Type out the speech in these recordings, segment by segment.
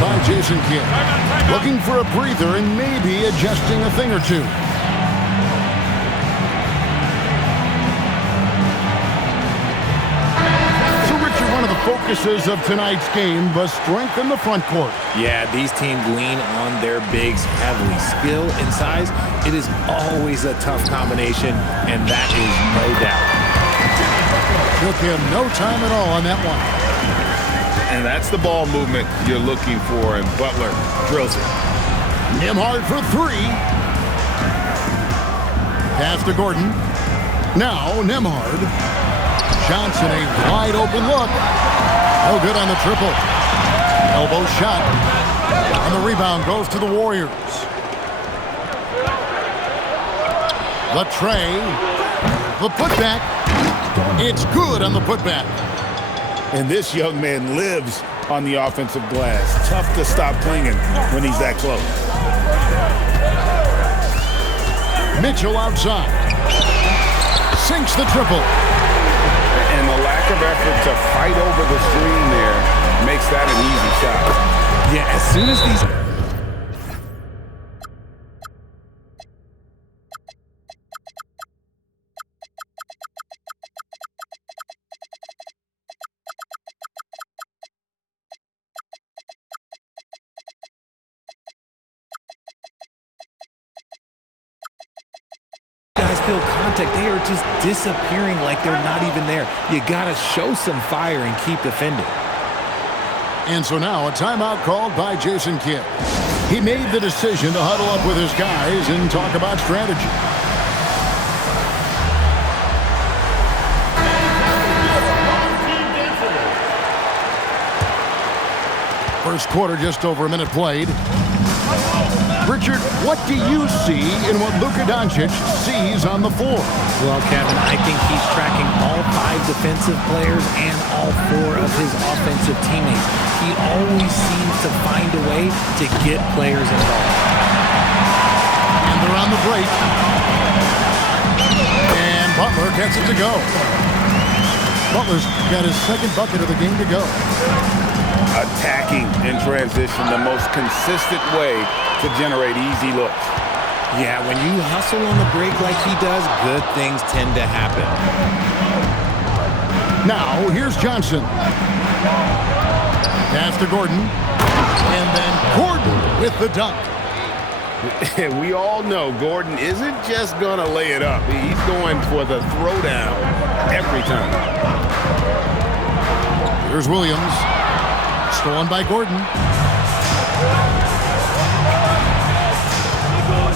by Jason Kidd. Looking for a breather and maybe adjusting a thing or two. So, Richard, one of the focuses of tonight's game was strength in the front court. Yeah, these teams lean on their bigs heavily. Skill and size, it is always a tough combination, and that is no doubt. Took him no time at all on that one. And that's the ball movement you're looking for, and Butler drills it. Nembhard for three. Pass to Gordon. Now Nembhard. Johnson, a wide open look. No good on the triple. Elbow shot. And the rebound goes to the Warriors. The tray. The putback. It's good on the putback. And this young man lives on the offensive glass. Tough to stop clinging when he's that close. Mitchell outside. Sinks the triple. And the lack of effort to fight over the screen there makes that an easy shot. Yeah, as soon as these... feel contact, they are just disappearing like they're not even there. You gotta show some fire and keep defending. And so now a timeout called by Jason Kidd. He made the decision to huddle up with his guys and talk about strategy. First quarter, just over a minute played. Richard, what do you see in what Luka Doncic sees on the floor? Well, Kevin, I think he's tracking all 5 defensive players and all 4 of his offensive teammates. He always seems to find a way to get players involved. And they're on the break. And Butler gets it to go. Butler's got his second bucket of the game to go. Attacking in transition, the most consistent way to generate easy looks. Yeah, when you hustle on the break like he does, good things tend to happen. Now, here's Johnson. Pass to Gordon. And then Gordon with the dunk. We all know Gordon isn't just going to lay it up. He's going for the throwdown every time. Here's Williams. Stolen by Gordon.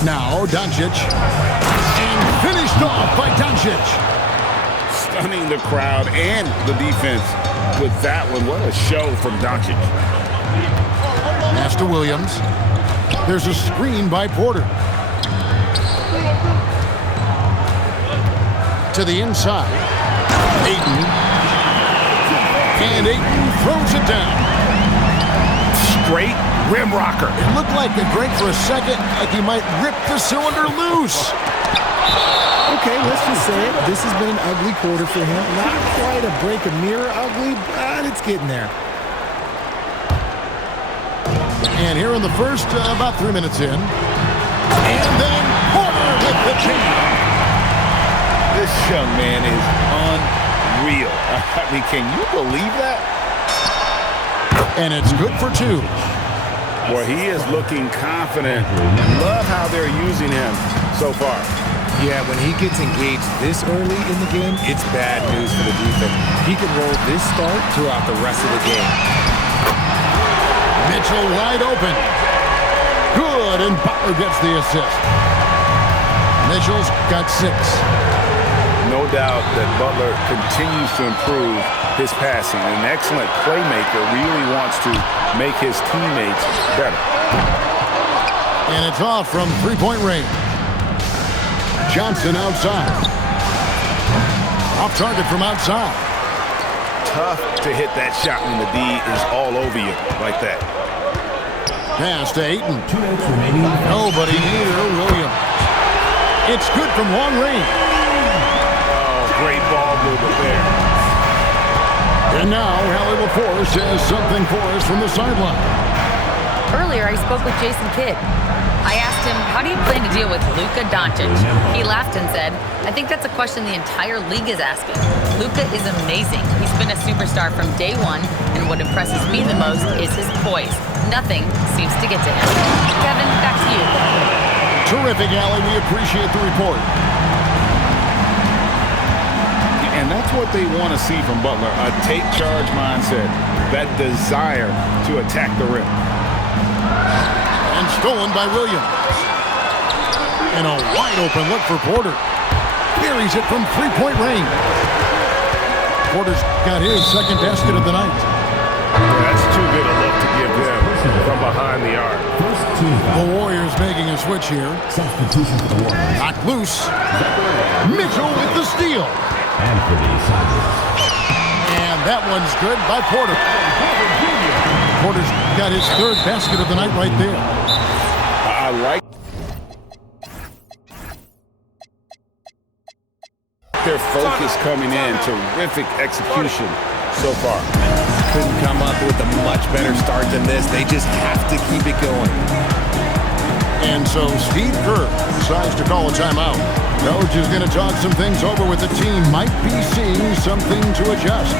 Now Doncic. And finished off by Doncic. Stunning the crowd and the defense with that one. What a show from Doncic. Pass to Williams. There's a screen by Porter. To the inside. Ayton. And Ayton throws it down. Straight rim rocker. It looked like a break for a second, like he might rip the cylinder loose. Okay, let's just say it. This has been an ugly quarter for him. Not quite a break a mirror ugly, but it's getting there. And here in the first, about 3 minutes in. And then Porter with the chain. This young man is unreal. I mean, can you believe that? And it's good for 2. Well, he is looking confident. Love how they're using him so far. Yeah, when he gets engaged this early in the game, it's bad news for the defense. He can roll this start throughout the rest of the game. Mitchell wide open. Good, and Butler gets the assist. Mitchell's got 6. No doubt that Butler continues to improve his passing. An excellent playmaker, really wants to make his teammates better. And it's off from three-point range. Johnson outside. Off target from outside. Tough to hit that shot when the D is all over you like that. Pass to Ayton. 2 minutes remaining. Nobody near Williams. It's good from long range. Great ball movement there. And now Hallie LaForce has something for us from the sideline. Earlier, I spoke with Jason Kidd. I asked him, how do you plan to deal with Luka Doncic? He laughed and said, I think that's a question the entire league is asking. Luka is amazing. He's been a superstar from day one, and what impresses me the most is his poise. Nothing seems to get to him. Kevin, back to you. Terrific, Allie. We appreciate the report. And that's what they want to see from Butler, a take-charge mindset, that desire to attack the rim. And stolen by Williams. And a wide-open look for Porter. Carries it from three-point range. Porter's got his second basket of the night. That's too good a look to give them from behind the arc. The Warriors making a switch here. Substitution for the Warriors. Knocked loose. Mitchell with the steal. And for the Sounders. And that one's good by Porter. Porter's got his third basket of the night right there. I like their focus coming in. Terrific execution so far. Couldn't come up with a much better start than this. They just have to keep it going. And so Steve Kerr decides to call a timeout. Coach is going to talk some things over with the team. Might be seeing something to adjust.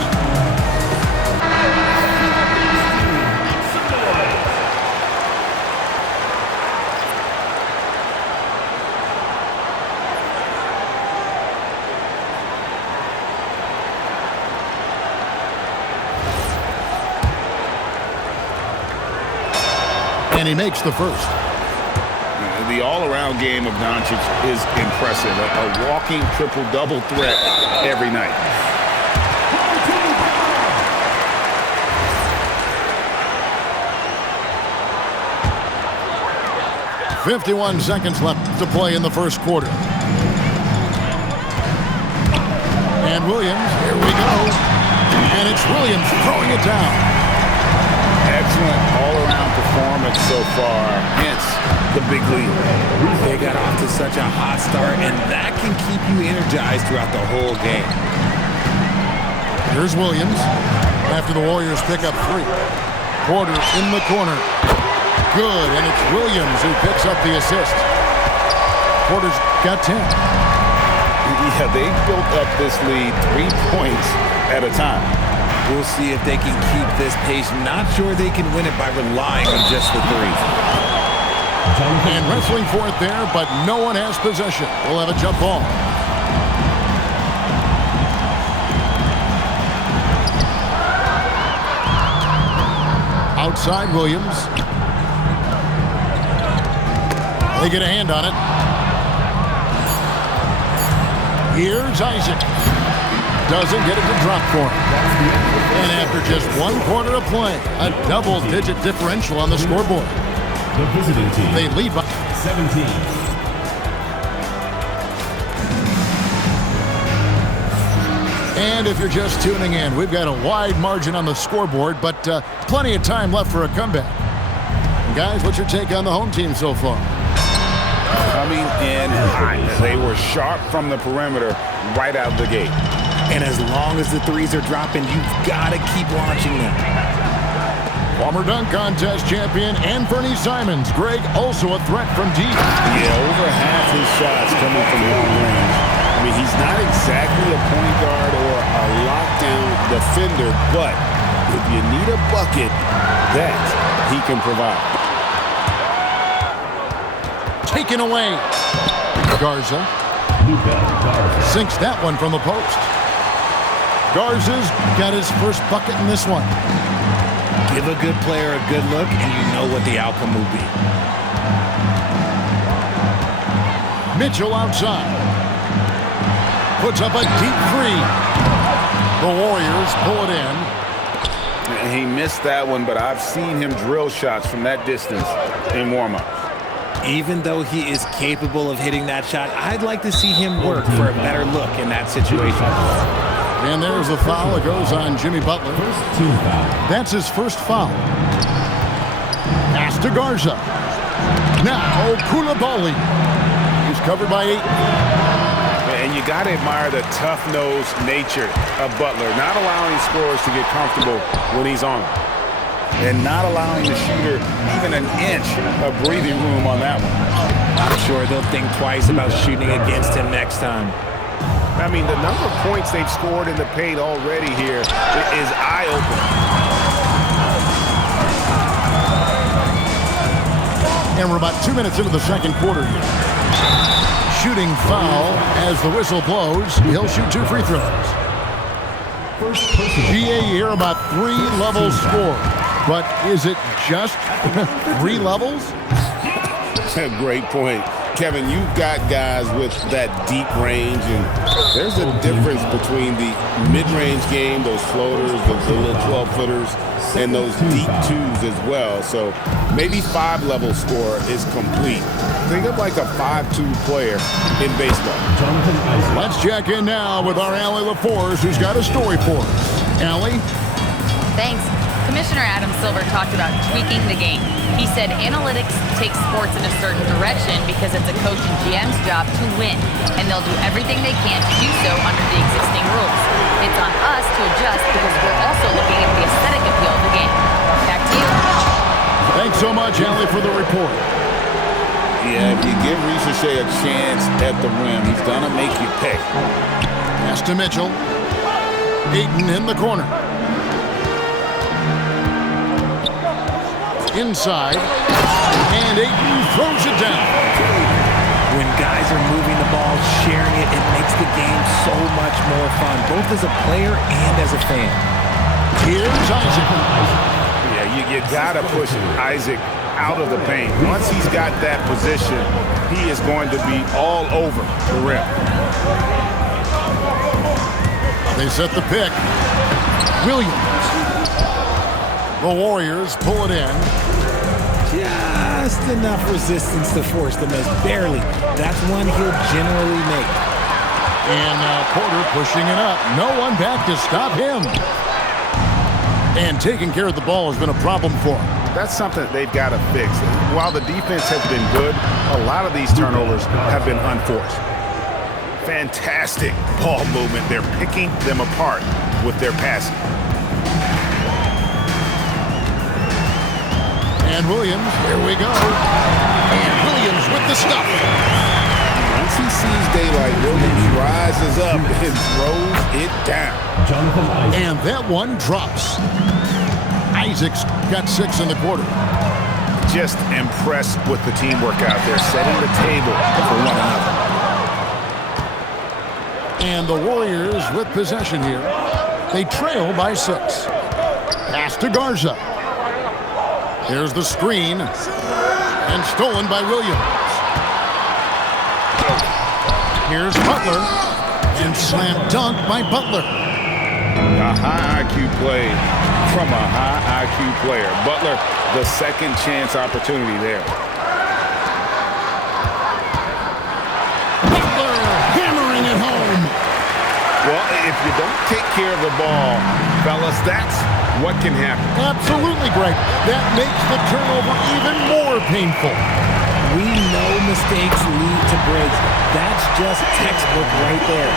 And he makes the first. The all-around game of Doncic is impressive. A walking triple-double threat every night. .51 seconds left to play in the first quarter. And Williams, here we go. And it's Williams throwing it down. Excellent all-around performance so far, hence the big lead. They got off to such a hot start, and that can keep you energized throughout the whole game. Here's Williams after the Warriors pick up three. Porter in the corner. Good, and it's Williams who picks up the assist. Porter's got 10. Yeah, they built up this lead 3 points at a time. We'll see if they can keep this pace. Not sure they can win it by relying on just the three. And wrestling for it there, but no one has possession. We'll have a jump ball. Outside Williams. They get a hand on it. Here's Isaac. Doesn't get it to drop for him. And after just 1 quarter of play, a double-digit differential on the scoreboard. The visiting team. They lead by 17. And if you're just tuning in, we've got a wide margin on the scoreboard, but plenty of time left for a comeback. And guys, what's your take on the home team so far? Coming in hot. They were sharp from the perimeter right out of the gate. And as long as the threes are dropping, you've got to keep launching them. Former dunk contest champion Anthony Simons. Greg also a threat from deep. Yeah, over half his shots coming from long range. I mean, he's not exactly a point guard or a lockdown defender, but if you need a bucket, that he can provide. Taken away. Garza sinks that one from the post. Garza's got his first bucket in this one. Give a good player a good look, and you know what the outcome will be. Mitchell outside. Puts up a deep three. The Warriors pull it in. He missed that one, but I've seen him drill shots from that distance in warm-ups. Even though he is capable of hitting that shot, I'd like to see him work for a better look in that situation. And there's a foul that goes on Jimmy Butler. First team foul. That's his first foul. Pass to Garza. Now Coulibaly. He's covered by 8. And you got to admire the tough-nosed nature of Butler, not allowing scorers to get comfortable when he's on him. and not allowing the shooter even an inch of breathing room on that one. I'm sure they'll think twice about shooting against him next time. I mean, the number of points they've scored in the paint already here is eye-opening. And we're about 2 minutes into the second quarter here. Shooting foul as the whistle blows. He'll shoot 2 free throws. GA here about 3 levels scored. But is it just 3 levels? Great point. Kevin, you've got guys with that deep range, and there's a difference between the mid-range game, those floaters, the little 12-footers, and those deep twos as well. So maybe 5-level score is complete. Think of like a 5-2 player in baseball. Let's check in now with our Allie LaForce, who's got a story for us. Allie? Thanks. Commissioner Adam Silver talked about tweaking the game. He said analytics take sports in a certain direction because it's a coach and GM's job to win, and they'll do everything they can to do so under the existing rules. It's on us to adjust because we're also looking at the aesthetic appeal of the game. Back to you. Thanks so much, Allie, for the report. Yeah, if you give Ricochet a chance at the rim, he's going to make you pay. Pass to Mitchell. Ayton in the corner. Inside, and Ayton throws it down. When guys are moving the ball, sharing it, it makes the game so much more fun, both as a player and as a fan. Here's Isaac. Yeah, you got to push Isaac out of the paint. Once he's got that position, he is going to be all over the rim. They set the pick. Williams. The Warriors pull it in. Just enough resistance to force the miss. Barely. That's one he'll generally make. And now Porter pushing it up. No one back to stop him. And taking care of the ball has been a problem for him. That's something they've got to fix. While the defense has been good, a lot of these turnovers have been unforced. Fantastic ball movement. They're picking them apart with their passing. And Williams, here we go. And Williams with the stuff. Once he sees daylight, Williams rises up and throws it down. And that one drops. Isaac's got 6 in the quarter. Just impressed with the teamwork out there, setting the table for one another. And the Warriors with possession here. They trail by 6. Pass to Garza. Here's the screen. And stolen by Williams. Here's Butler. And slam dunk by Butler. A high IQ play from a high IQ player. Butler, the second chance opportunity there. Butler hammering it home. Well, if you don't take care of the ball, fellas, that's what can happen. Absolutely great. That makes the turnover even more painful. We know mistakes lead to breaks. That's just textbook right there.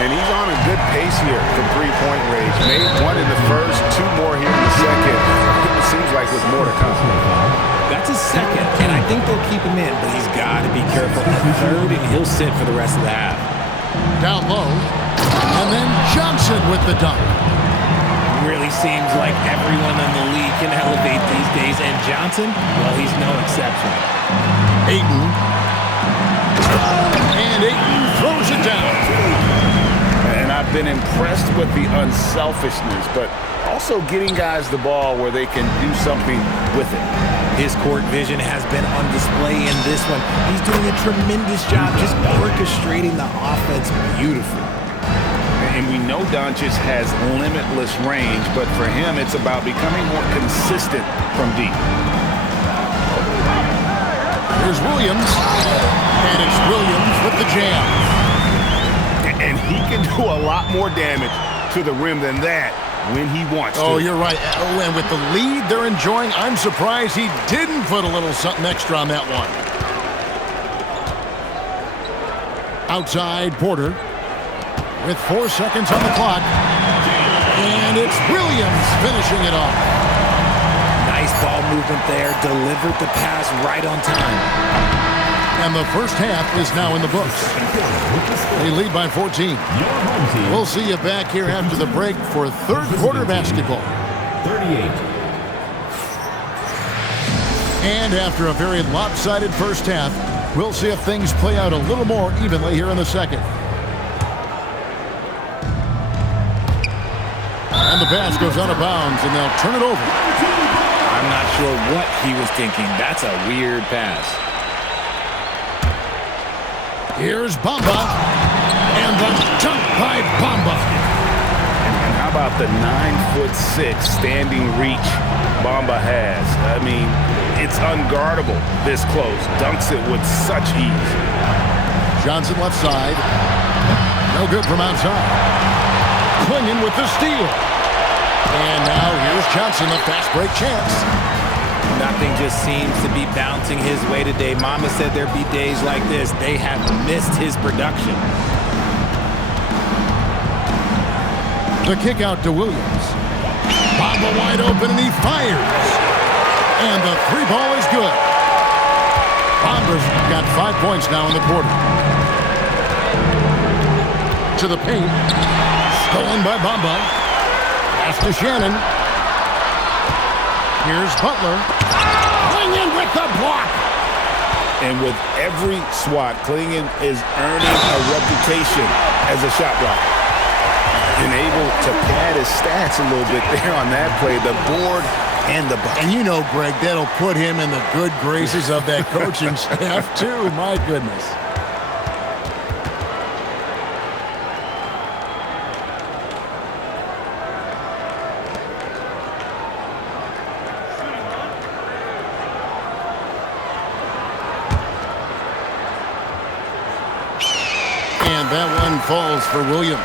And he's on a good pace here for three-point range. Made one in the first, 2 more here in the second. It seems like there's more to come. That's his second, and I think they'll keep him in, but he's got to be careful. At third, and he'll sit for the rest of the half. Down low. And then Johnson with the dunk. Really seems like everyone in the league can elevate these days, and Johnson, well, he's no exception. Ayton. And Ayton throws it down. And I've been impressed with the unselfishness, but also getting guys the ball where they can do something with it. His court vision has been on display in this one. He's doing a tremendous job just orchestrating the offense beautifully. And we know Doncic has limitless range, but for him, it's about becoming more consistent from deep. Here's Williams. And it's Williams with the jam. And he can do a lot more damage to the rim than that when he wants to. Oh, you're right. Oh, and with the lead they're enjoying, I'm surprised he didn't put a little something extra on that one. Outside, Porter with 4 seconds on the clock. And it's Williams finishing it off. Nice ball movement there. Delivered the pass right on time. And the first half is now in the books. They lead by 14. We'll see you back here after the break for third quarter basketball. 38. And after a very lopsided first half, we'll see if things play out a little more evenly here in the second. And the pass goes out of bounds, and they'll turn it over. I'm not sure what he was thinking. That's a weird pass. Here's Bamba, and the dunk by Bamba. And how about the 9'6" standing reach Bamba has? I mean, it's unguardable this close. Dunks it with such ease. Johnson left side. No good from outside. Clingan with the steal. And now here's Johnson, a fast break chance. Nothing just seems to be bouncing his way today. Mama said there'd be days like this. They have missed his production. The kick out to Williams. Bamba wide open, and he fires. And the three ball is good. Bamba's got 5 points now in the quarter. To the paint. Stolen by Bamba. Pass to Shannon. Here's Butler. Clingan with the block. And with every swat, Clingan is earning a reputation as a shot blocker. And able to pad his stats a little bit there on that play. The board and the bucket. And you know, Greg, that'll put him in the good graces of that coaching staff, too. My goodness. And that one falls for Williams.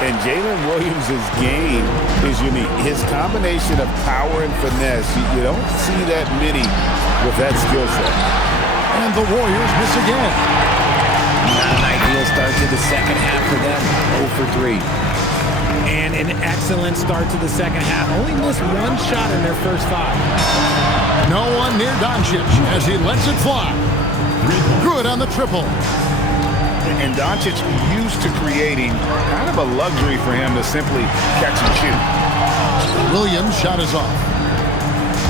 And Jalen Williams' game is unique. His combination of power and finesse, you don't see that many with that skill set. And the Warriors miss again. Not an ideal start to the second half for them. 0 for 3. And an excellent start to the second half. Only missed one shot in their first 5. No one near Doncic as he lets it fly. Good on the triple. And Doncic used to creating kind of a luxury for him to simply catch and shoot. Williams' shot is off.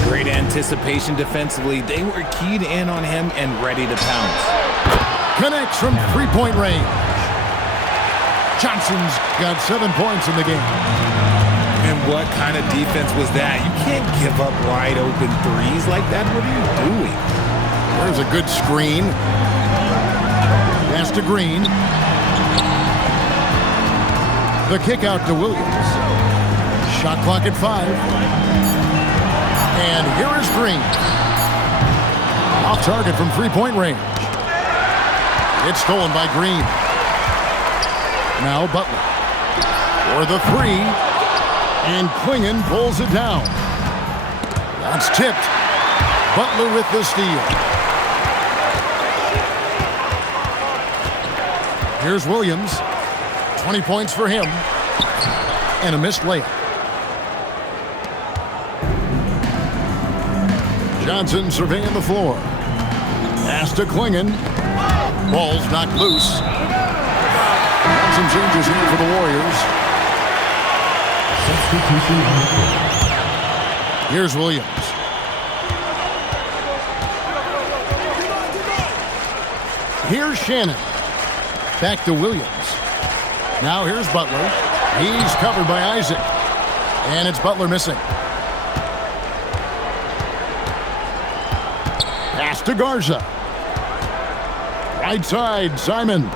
Great anticipation defensively. They were keyed in on him and ready to pounce. Connects from three-point range. Johnson's got 7 points in the game. And what kind of defense was that? You can't give up wide open threes like that. What are you doing? There's a good screen. Pass to Green. The kick out to Williams. Shot clock at 5. And here is Green. Off target from three-point range. It's stolen by Green. Now Butler. For the 3. And Clingan pulls it down. That's tipped. Butler with the steal. Here's Williams. 20 points for him. And a missed layup. Johnson surveying the floor. Pass to Clingan. Ball's knocked loose. Some changes here for the Warriors. Substitution on the court. Here's Williams. Here's Shannon. Back to Williams. Now here's Butler. He's covered by Isaac. And it's Butler missing. Pass to Garza. Right side, Simons.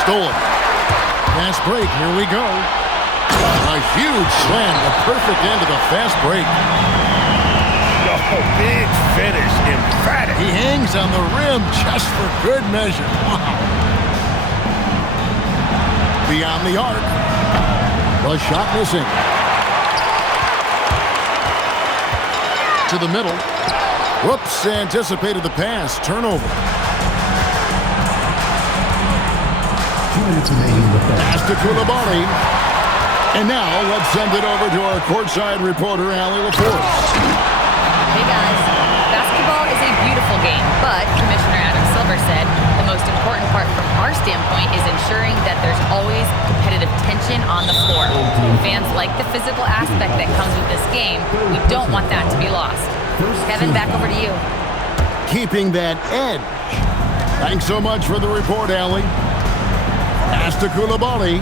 Stolen. Fast break, here we go. A huge slam, the perfect end of the fast break. Oh, big finish, emphatic. He hangs on the rim just for good measure. Wow. Beyond the arc. The shot missing. To the middle. Whoops, anticipated the pass. Turnover. minutes remaining in the third. Pass to Koulibaly. And now let's send it over to our courtside reporter, Allie LaForce. Hey guys, basketball is a beautiful game, but Commissioner Adam Silver said the most important part from our standpoint is ensuring that there's always competitive tension on the floor. Fans like the physical aspect that comes with this game. We don't want that to be lost. Kevin, back over to you. Keeping that edge. Thanks so much for the report, Allie. Pass to Koulibaly.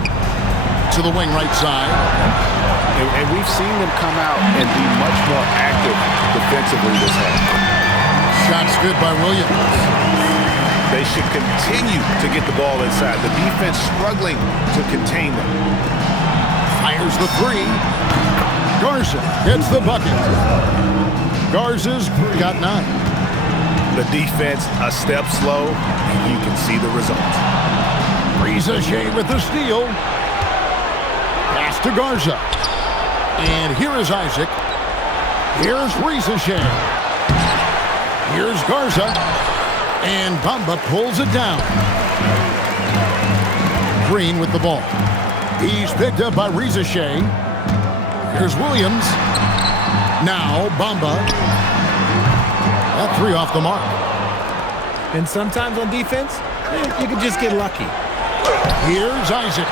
To the wing right side. And we've seen them come out and be much more active defensively this half. Shots good by Williams. They should continue to get the ball inside. The defense struggling to contain them. Fires the three. Garza gets the bucket. Garza's got 9. The defense a step slow, and you can see the result. Risacher with the steal. Pass to Garza. And here is Isaac. Here's Risacher. Here's Garza. And Bamba pulls it down. Green with the ball. He's picked up by Risacher. Here's Williams. Now Bamba. That 3 off the mark. And sometimes on defense, you can just get lucky. Here's Isaac.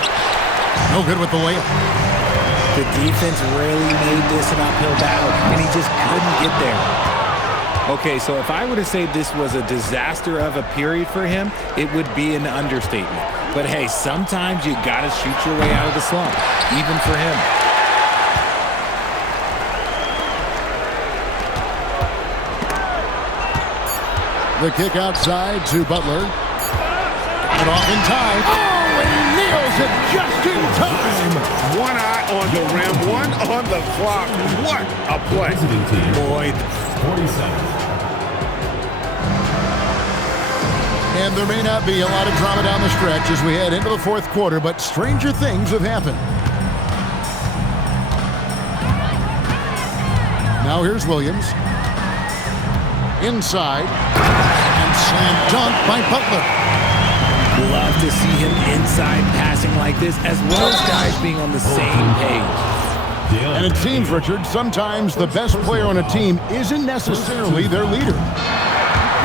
No good with the layup. The defense really made this an uphill battle, and he just couldn't get there. Okay, so if I were to say this was a disaster of a period for him, it would be an understatement. But hey, sometimes you got to shoot your way out of the slump, even for him. The kick outside to Butler. Got it off in time. Oh, and he nails it just in time. One eye on the rim, one on the clock. What a play. Visiting team. Boyd. 47. And there may not be a lot of drama down the stretch as we head into the fourth quarter, but stranger things have happened. Now here's Williams. Inside. And slam dunk by Butler. Love to see him inside passing like this, as well as guys being on the same page. And it seems, Richard, sometimes the best player on a team isn't necessarily their leader.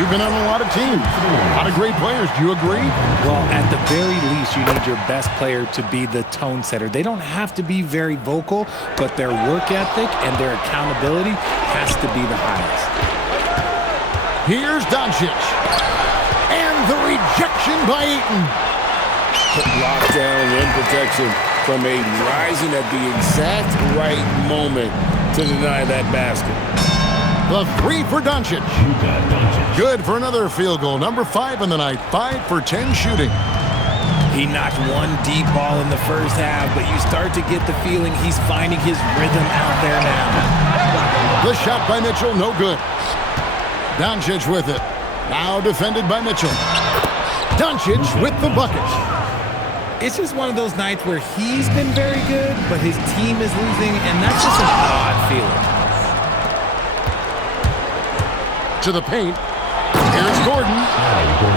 You've been on a lot of teams, a lot of great players. Do you agree? Well, at the very least, you need your best player to be the tone setter. They don't have to be very vocal, but their work ethic and their accountability has to be the highest. Here's Doncic. And the rejection by Ayton. Lockdown rim protection from Ayton, rising at the exact right moment to deny that basket. The 3 for Doncic. Good for another field goal. Number 5 in the night. 5 for 10 shooting. He knocked one deep ball in the first half, but you start to get the feeling he's finding his rhythm out there now. The shot by Mitchell, no good. Doncic with it. Now defended by Mitchell. Doncic with the bucket. It's just one of those nights where he's been very good, but his team is losing, and that's just an odd feeling. To the paint. Here's Gordon.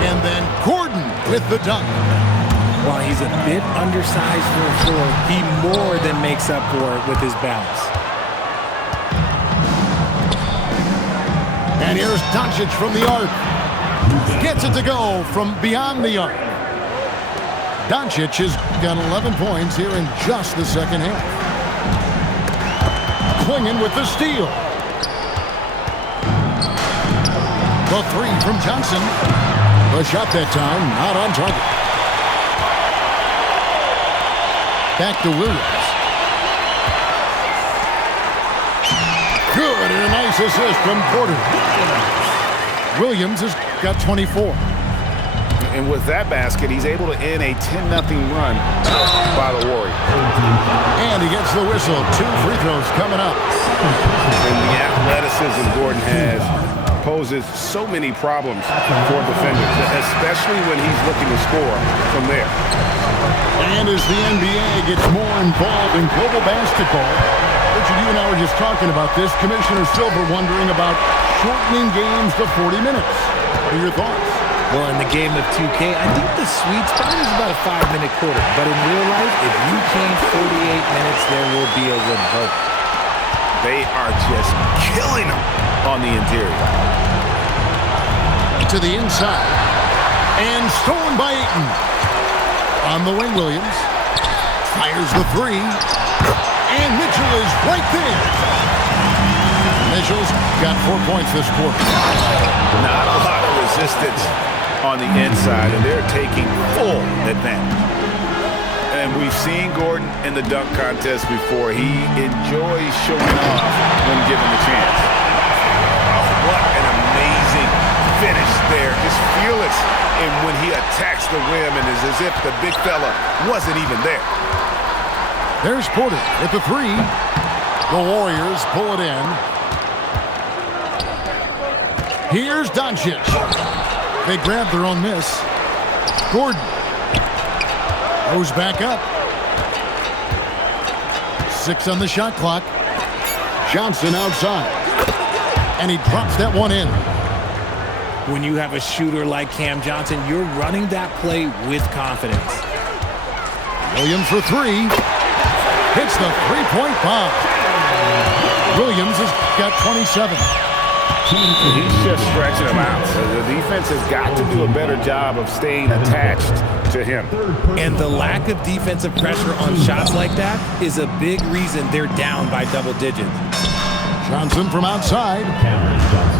And then Gordon with the dunk. While he's a bit undersized for a 4, he more than makes up for it with his bounce. And here's Doncic from the arc. Gets it to go from beyond the arc. Doncic has got 11 points here in just the second half. Clingan with the steal. The 3 from Johnson. The shot that time, not on target. Back to Williams. Good, and a nice assist from Porter. Williams has got 24. And with that basket, he's able to end a 10-0 run by the Warriors. And he gets the whistle. 2 free throws coming up. And the athleticism Gordon has poses so many problems for defenders, especially when he's looking to score from there. And as the NBA gets more involved in global basketball, Richard, you and I were just talking about this. Commissioner Silver wondering about shortening games to 40 minutes. What are your thoughts? Well, in the game of 2K, I think the sweet spot is about a 5-minute quarter. But in real life, if you change 48 minutes, there will be a revolt. They are just killing them on the interior. To the inside. And stolen by Ayton. On the wing, Williams. Fires the three. And Mitchell is right there. Mitchell's got 4 points this quarter. Not a lot of resistance on the inside, and they're taking full advantage. And we've seen Gordon in the dunk contest before. He enjoys showing off when given the chance. Oh, what an amazing finish there. Just fearless. And when he attacks the rim, and it's as if the big fella wasn't even there. There's Porter with the three. The Warriors pull it in. Here's Doncic. They grab their own miss. Gordon goes back up. 6 on the shot clock. Johnson outside. And he drops that one in. When you have a shooter like Cam Johnson, you're running that play with confidence. Williams for three. Hits the three-point bomb. Williams has got 27. He's just stretching him out. So the defense has got to do a better job of staying attached to him. And the lack of defensive pressure on shots like that is a big reason they're down by double digits. Johnson from outside.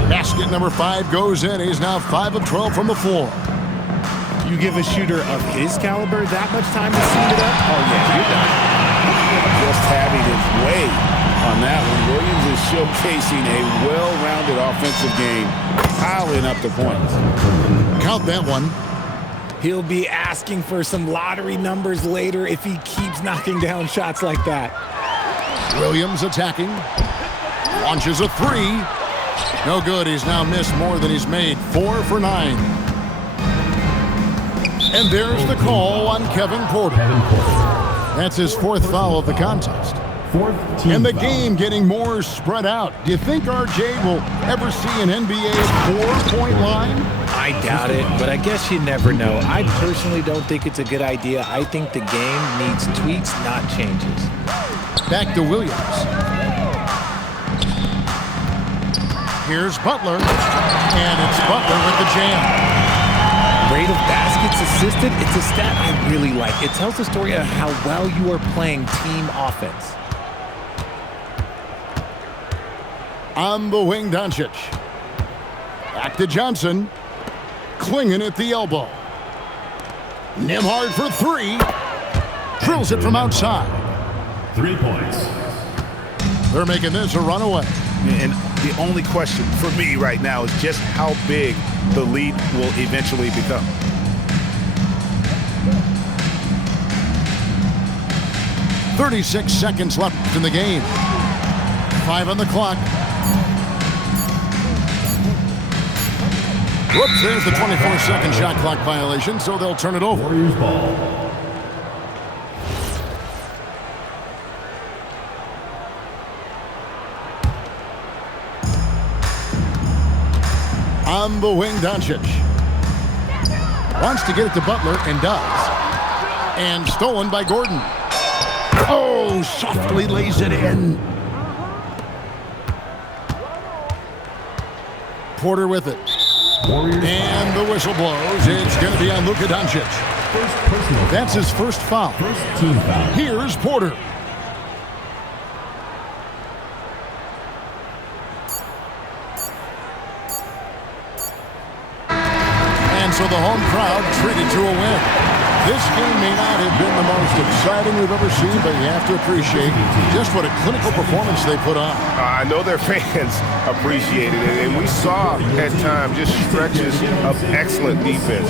Basket number 5 goes in. He's now 5 of 12 from the floor. You give a shooter of his caliber that much time to seam it up, oh yeah, you're done. Just having his way on that one. Williams is showcasing a well-rounded offensive game, piling up the points. Count that one. He'll be asking for some lottery numbers later if he keeps knocking down shots like that. Williams attacking. Launches a three. No good. He's now missed more than he's made. 4 for 9. And there's the call on Kevin Porter. That's his 4th foul of the contest. And the game getting more spread out. Do you think RJ will ever see an NBA 4-point line? I doubt it, but I guess you never know. I personally don't think it's a good idea. I think the game needs tweaks, not changes. Back to Williams. Here's Butler. And it's Butler with the jam. Rate of baskets assisted, it's a stat I really like. It tells the story of how well you are playing team offense. On the wing, Doncic. Back to Johnson. Clinging at the elbow. Nembhard for 3. Drills it from outside. 3 points. They're making this a runaway. And the only question for me right now is just how big the lead will eventually become. .36 seconds left in the game. 5 on the clock. Whoops, there's the 24-second shot clock violation, so they'll turn it over. Warriors ball. On the wing, Doncic. Wants to get it to Butler, and does. And stolen by Gordon. Oh, softly lays it in. Porter with it. Warriors And the whistle blows. It's going to be on Luka Doncic. first personal foul. That's his first foul. First team foul. Here's Porter. And so the home crowd treated to a win. This game may not have been the most exciting we've ever seen, but you have to appreciate just what a clinical performance they put on. I know their fans appreciated it, and we saw at times just stretches of excellent defense.